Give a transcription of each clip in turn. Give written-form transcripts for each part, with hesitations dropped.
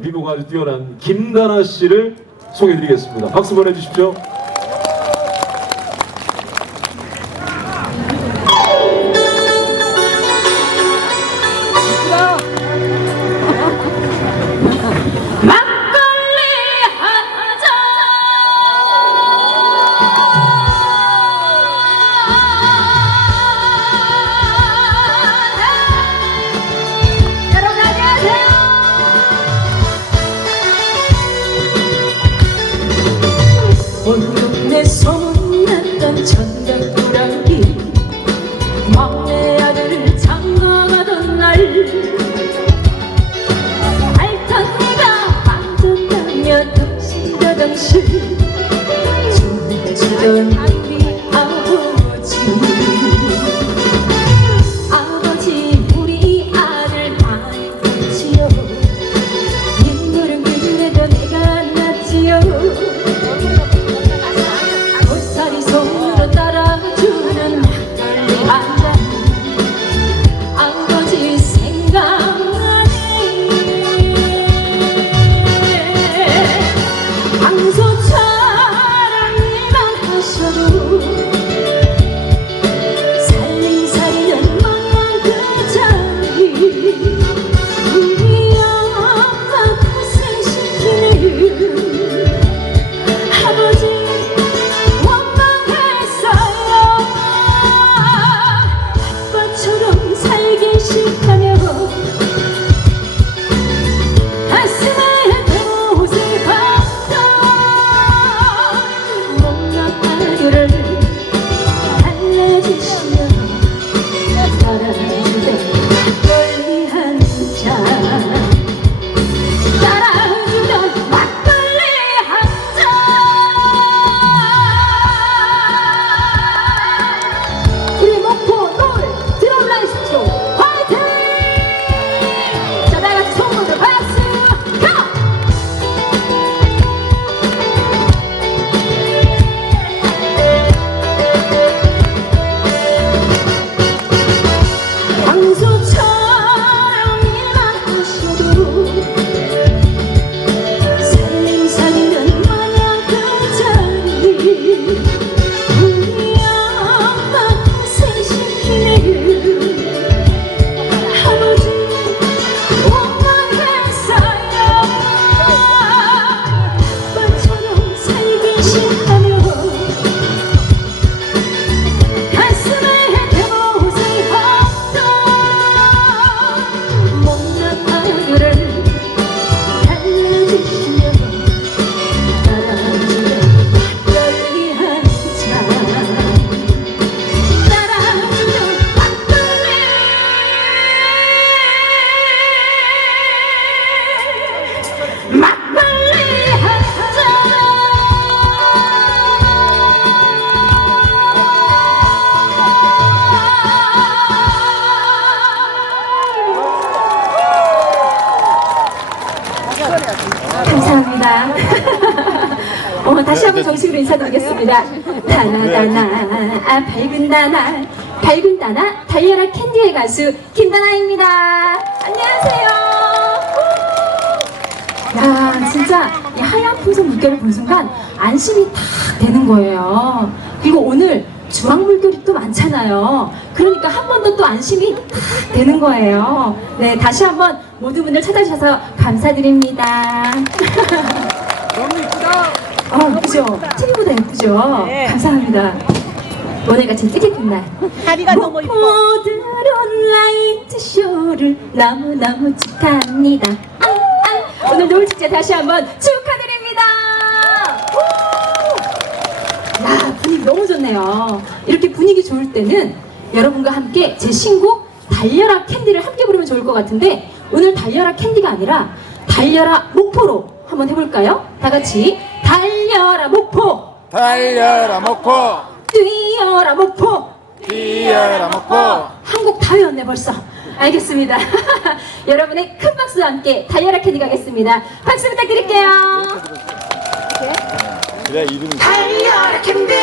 미모가 아주 뛰어난 김다나 씨를 소개해드리겠습니다. 박수 보내주십시오. 내 소문났던 천장꾸러기 막내 아들을 장가가던 날 알던 네가 만든다면 덩실더덩실 춤추던 우리 아버지 아버지 우리 아들 많지요 인물은 그래도 내가 낫지요 고사리 손으로 따라주는 막걸리 한잔 아버지 생각나네 황소처럼 일만 하셔도 살림살이는 망한 그 자리 우리 엄마 고생시키는 아버지 아빠처럼 살기 싫다며 가슴에 도색하던 못난 아들을 달래주시며 따라주던 막걸리 한잔 따라주던 막걸리 한잔 우리 목포 노을 드럼 라이스쇼 화이팅! 자 다같이 손모들 박수 가! 황소처럼 일만 하셔도 살림살이는 마냥 그 자리 우리 엄마 고생시키는 아버지 원망했어요 아빠처럼 살기 싫다며 가슴에 대보색하던 못난 아들을 달래주시며 따라주던 막걸리 한잔 따라주던 막걸리 한잔 감사합니다. 다시 한번 정식으로 인사드리겠습니다. 다나다나 밝은 다나 밝은 다나 달려라 캔디의 가수 김다나입니다. 안녕하세요. 야 진짜 이 하얀 풍선 물결을 본 순간 안심이 탁 되는 거예요. 그리고 오늘 주황 물결이 또 많잖아요. 그러니까 한 번 더 또 안심이 탁 되는 거예요. 네 다시 한번 모두 분들 찾아주셔서 감사드립니다. 너무 이쁘다. 그죠? TV보다 예쁘죠? 네. 감사합니다. 오늘같이 뜻깊은 날 다리가 너무 이뻐. 목포드론 라이트 쇼를 너무너무 축하합니다. 오늘 노을축제 다시 한번 축하드립니다. 야 분위기 너무 좋네요. 이렇게 분위기 좋을 때는 여러분과 함께 제 신곡 달려라 캔디를 함께 부르면 좋을 것 같은데 오늘 달려라 캔디가 아니라 달려라 목포로 한번 해볼까요? 다같이 달려라 목포 달려라 목포 뛰어라 목포 뛰어라 목포. 한 곡 다 외웠네 벌써. 알겠습니다. 여러분의 큰 박수와 함께 달려라 캔디 가겠습니다. 박수 부탁드릴게요. 그래 이름이 달려라 캔디.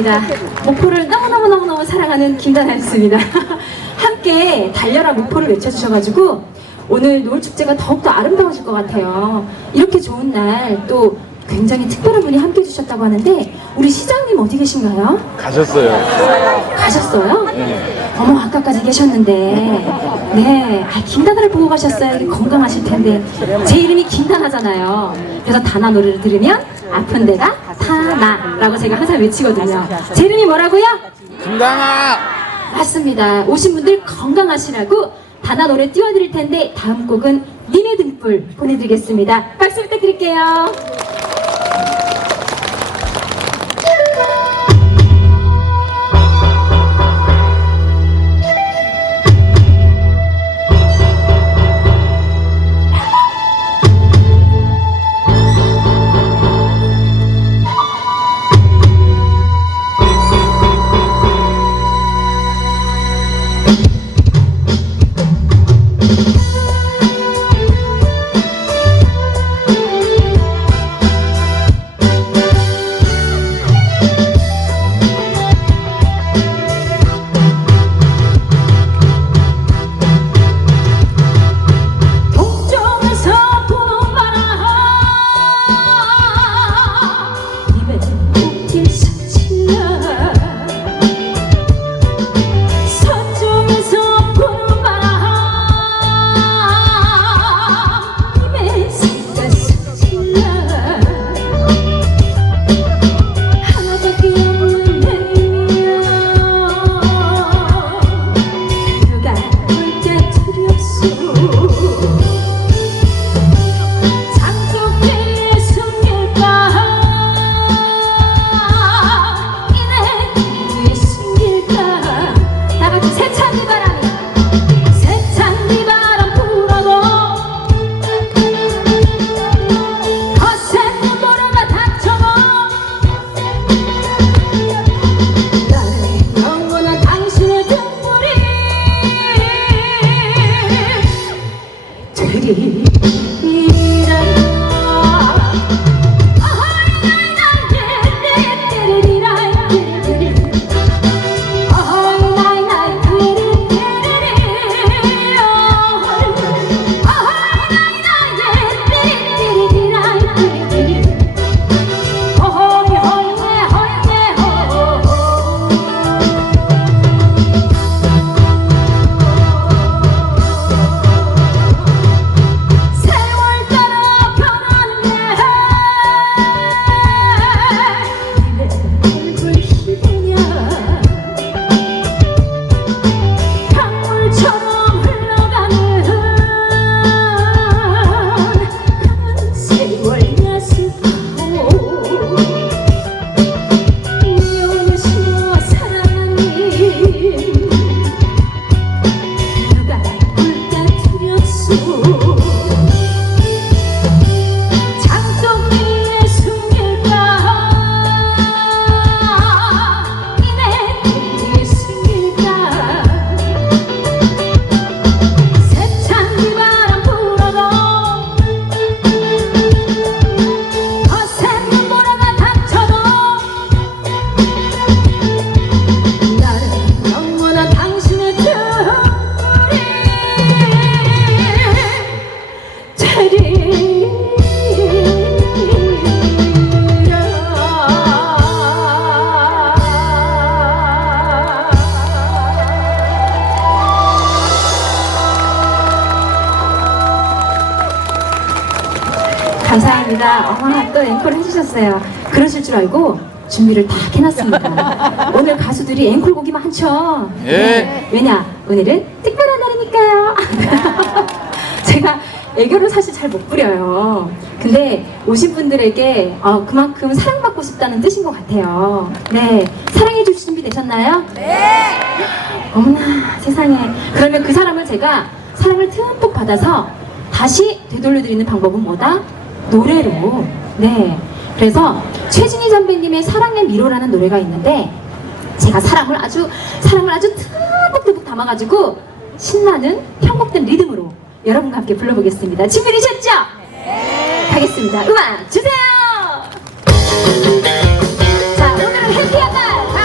반갑습니다. 목포를 너무너무 사랑하는 김다나였습니다. 함께 달려라 목포를 외쳐주셔가지고 오늘 노을축제가 더욱더 아름다워질 것 같아요. 이렇게 좋은 날 또 굉장히 특별한 분이 함께 해주셨다고 하는데 우리 시장님 어디 계신가요? 가셨어요. 가셨어요? 네. 어머 아까까지 계셨는데 네, 김다나를 보고 가셨어야 건강하실 텐데 제 이름이 김다나잖아요. 그래서 다나 노래를 들으면 아픈 데가 다나라고 제가 항상 외치거든요. 제 이름이 뭐라고요? 김다나! 맞습니다. 오신 분들 건강하시라고 다나 노래 띄워드릴 텐데 다음 곡은 님의 등불 보내드리겠습니다. 박수 부탁드릴게요. 감사합니다. 또 앵콜 해주셨어요. 그러실 줄 알고 준비를 다 해놨습니다. 오늘 가수들이 앵콜곡이 많죠? 예. 네. 왜냐? 오늘은 특별한 날이니까요. 제가 애교를 사실 잘 못 부려요. 근데 오신 분들에게 그만큼 사랑받고 싶다는 뜻인 것 같아요. 네. 사랑해 줄 준비 되셨나요? 네! 어머나 세상에. 그러면 그 사람을 제가 사랑을 듬뿍 받아서 다시 되돌려드리는 방법은 뭐다? 노래로. 네. 그래서 최진희 선배님의 사랑의 미로라는 노래가 있는데 제가 사랑을 아주 듬뿍 담아가지고 신나는 편곡된 리듬으로 여러분과 함께 불러보겠습니다. 준비되셨죠? 네. 가겠습니다. 음악 주세요. 자, 오늘은 해피한 날.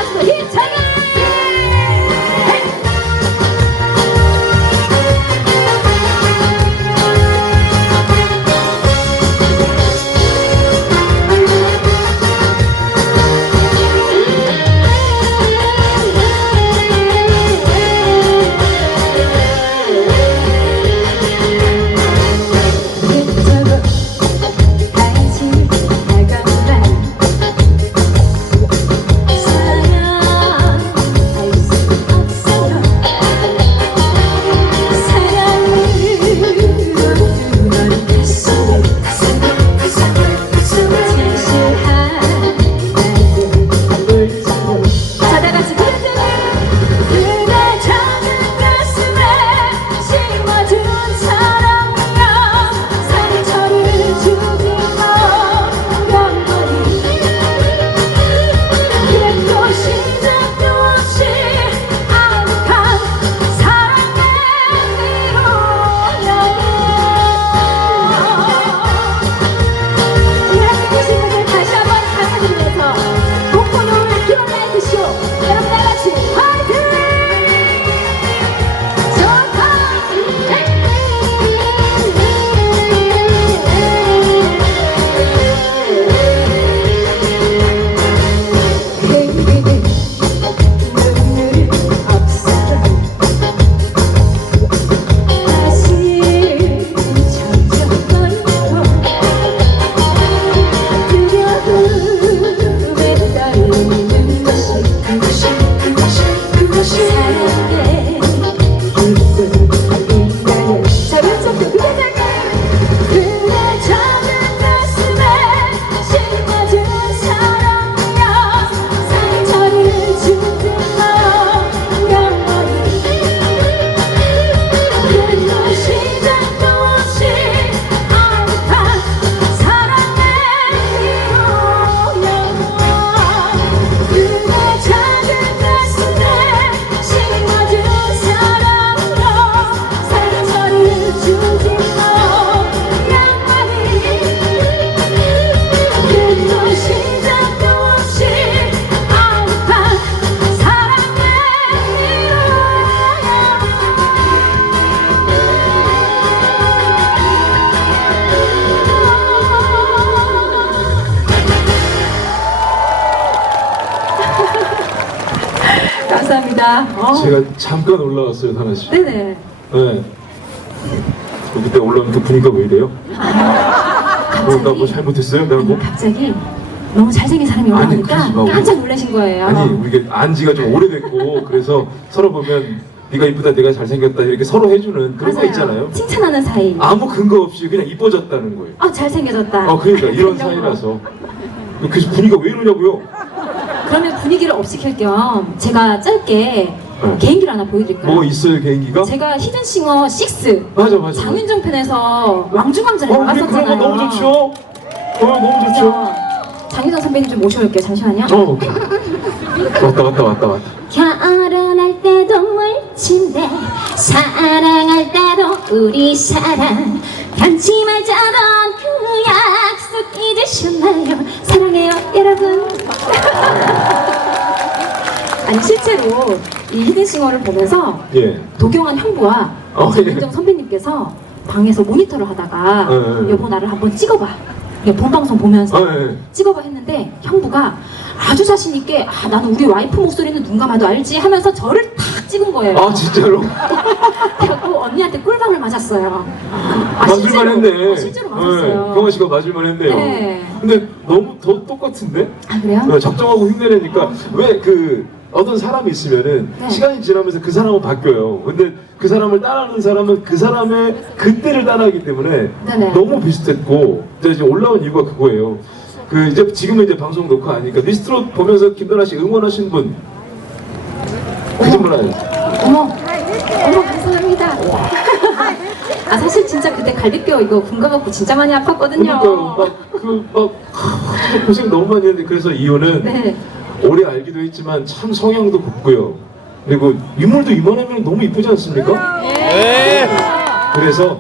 그것이 사랑의 불끈불끈 자 왼쪽도 그게 될까요? 그대 작은 가슴에 심어준 사랑이여 상처를 주지 마 영원히 그리고 시작도 없이 아득한 사랑의 이유여 그대 작은 가슴에 심어준 사랑으로 상처를 주지 마 영원히 그리고 시작도 없이 아득한 사랑의 이유여 감사합니다. 제가 잠깐 올라왔어요, 다나 씨. 네네. 네. 그때 올라오면 그 분위기가 왜 이래요? 나뭐 잘못했어요? 내가 뭐? 갑자기 너무 잘생긴 사람이 아니, 올라오니까 그러지 마. 깜짝 놀라신 거예요. 아니 우리가 안지가 좀 오래됐고 그래서 서로 보면 네가 이쁘다 내가 잘생겼다 이렇게 서로 해주는 그런 거 맞아요. 있잖아요. 칭찬하는 사이. 아무 근거 없이 그냥 이뻐졌다는 거예요. 잘생겨졌다. 그러니까 이런 거. 사이라서 그래서 분위기가 왜 이러냐고요? 그러면 분위기를 업시킬 겸 제가 짧게 개인기를 하나 보여드릴까요? 뭐 있어요 개인기가? 제가 히든싱어 6 맞아. 장윤정 편에서 왕중왕전에 우리 나갔었잖아요. 그런 거 너무 좋죠. 너무 좋죠. 장윤정 선배님 좀 모셔올게요. 잠시만요. 오케이. 왔다. 결혼할 때도 물친데 사랑할 때도 우리 사랑 변치 말자던 그 약속 잊으셨나요? 사랑해요 여러분. 아니 실제로 이 히든싱어를 보면서 예. 도경환 형부와 예. 장윤정 선배님께서 방에서 모니터를 하다가 예. 여보 나를 한번 찍어봐. 본방송 보면서 예. 찍어봐 했는데 형부가 아주 자신 있게 나는 우리 와이프 목소리는 눈 감아도 알지 하면서 저를 탁 찍은 거예요. 진짜로? 그래갖고 언니한테 꿀밤을 맞았어요. 맞을만 했네. 실제로 맞았어요. 경화 씨가 맞을만 했네요. 네. 근데 너무 더 똑같은데? 그래요? 적정하고 흉내내니까 왜 어떤 사람이 있으면은 네. 시간이 지나면서 그 사람은 바뀌어요. 근데 그 사람을 따라하는 사람은 그 사람의 그때를 따라하기 때문에 네네. 너무 비슷했고 이제 올라온 이유가 그거예요. 이제 지금은 이제 방송 녹화하니까 미스트롯 보면서 김도나 씨 응원하신 분 그분 알아요? 어머 감사합니다. 사실 진짜 그때 갈비뼈 이거 군가갖고 진짜 많이 아팠거든요. 그러니까요. 고생 너무 많이 했는데 그래서 이유는 네. 오래 알기도 했지만 참 성향도 곱고요. 그리고 유물도 이만하면 너무 이쁘지 않습니까? 네. 그래서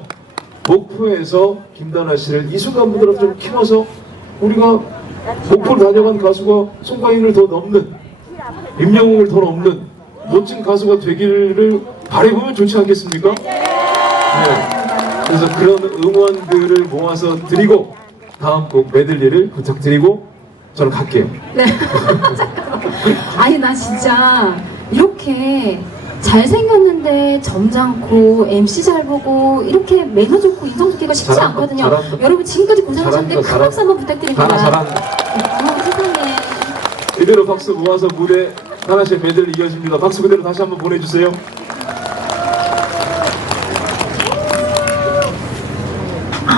목포에서 김다나 씨를 이 순간분들을 좀 키워서 우리가 목포를 다녀간 가수가 송가인을 더 넘는 임영웅을 더 넘는 멋진 가수가 되기를 바라보면 좋지 않겠습니까? 네. 그래서 그런 응원들을 모아서 드리고 다음 곡 메들리를 부탁드리고 저는 갈게요. 네. 아니 나 진짜 이렇게 잘생겼는데 점잖고 MC 잘 보고 이렇게 매너 좋고 인성 좋기가 쉽지 잘한다, 않거든요. 잘한다. 여러분 지금까지 고생하셨는데 잘한다, 큰 박수 한번 부탁드립니다. 다나 잘한다. 세상에. 이대로 박수 모아서 무대 다나씨의 메들리 이어집니다. 박수 그대로 다시 한번 보내주세요.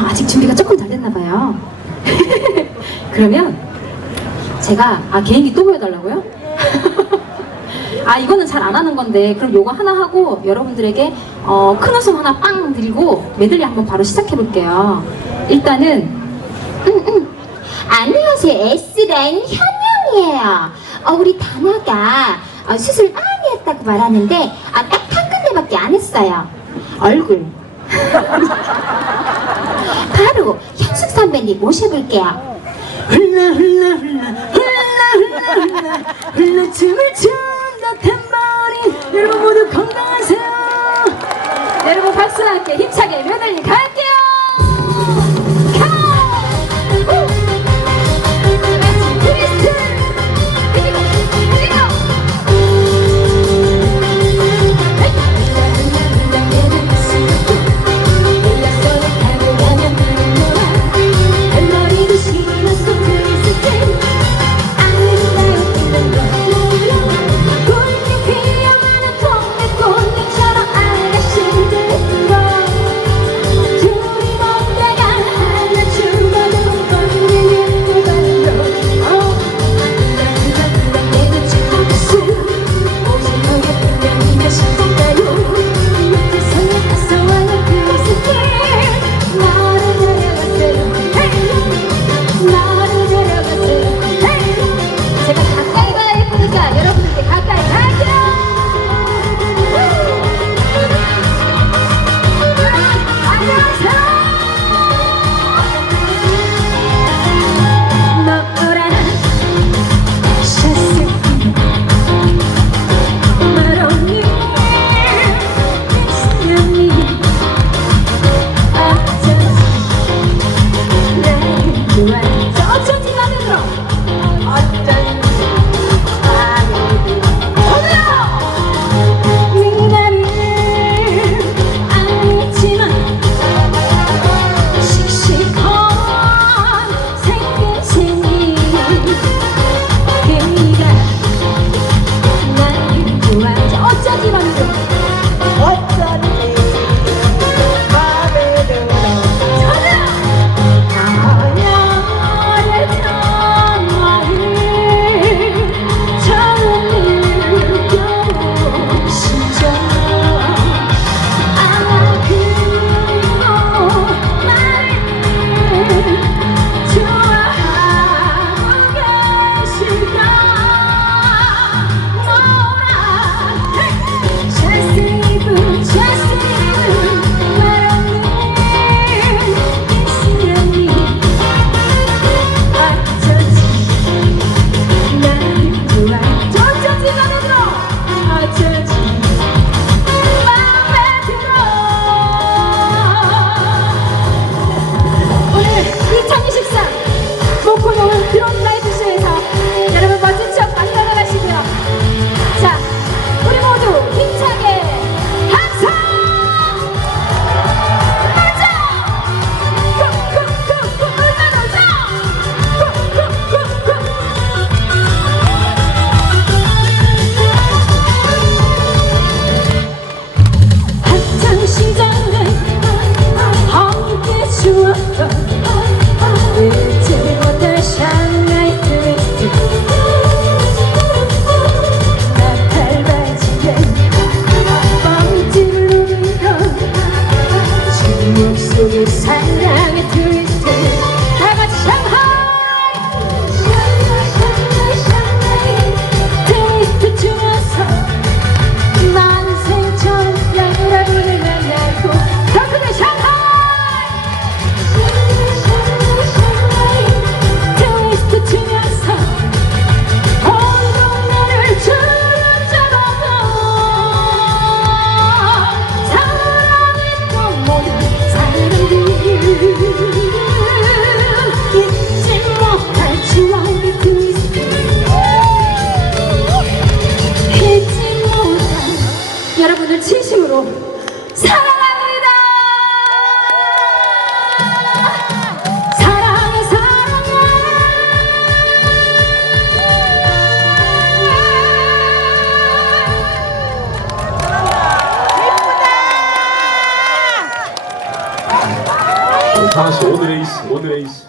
아직 준비가 조금 덜 됐나 봐요. 그러면 제가 개인기 또 보여달라고요? 이거는 잘 안 하는 건데 그럼 요거 하나 하고 여러분들에게 큰 웃음 하나 빵 드리고 메들리 한번 바로 시작해 볼게요. 일단은 안녕하세요. S라인 현영이에요. 우리 다나가 수술 많이 했다고 말하는데 딱 한 군데밖에 안 했어요. 얼굴. 바로 현숙 선배님 모셔볼게요. 흘러 춤을 춘다 탬버린 여러분 모두 건강하세요. 여러분 박수와 함께 힘차게 메들리 갈게요. 어쩌지 맘대로 어쩐지 맘에 들어 하얀 전화를 처음 느껴본 심정 그리고 나를 좋아하고 계실까 뭐라 잘생기고 말없는 이 수련이 어쩌지 나를 좋아 어쩌지 맘에 들어 어쩌지 맘에 들어 오늘 2023 목포노을 드론 라이브 쇼에서 여러분 멋진 추억 만들어 가시고요. 자, 우리 모두 힘차게 한성 놀자! 쿵쿵쿵쿵 놀자 놀자! 쿵쿵쿵쿵 한창 시작은 함께 추었던 잊지 못할 샹하이 트위스트 나팔바지에 뻥집을 울리던 침묵 속의 사랑의 트위스트 다같이 샹하이 트위스트 추면서 만세처럼 여러분을 만나고 더 크게 샹하이 트위스트 치면서 온 동네를 주름잡아서 사랑했던 모든 사람들 잊지 못할 추억의 트위스트 잊지 못할 여러분을 진심으로 사랑합니다. 사랑해 사랑해 장아 씨 오늘의 에이스, 오늘의 에이스.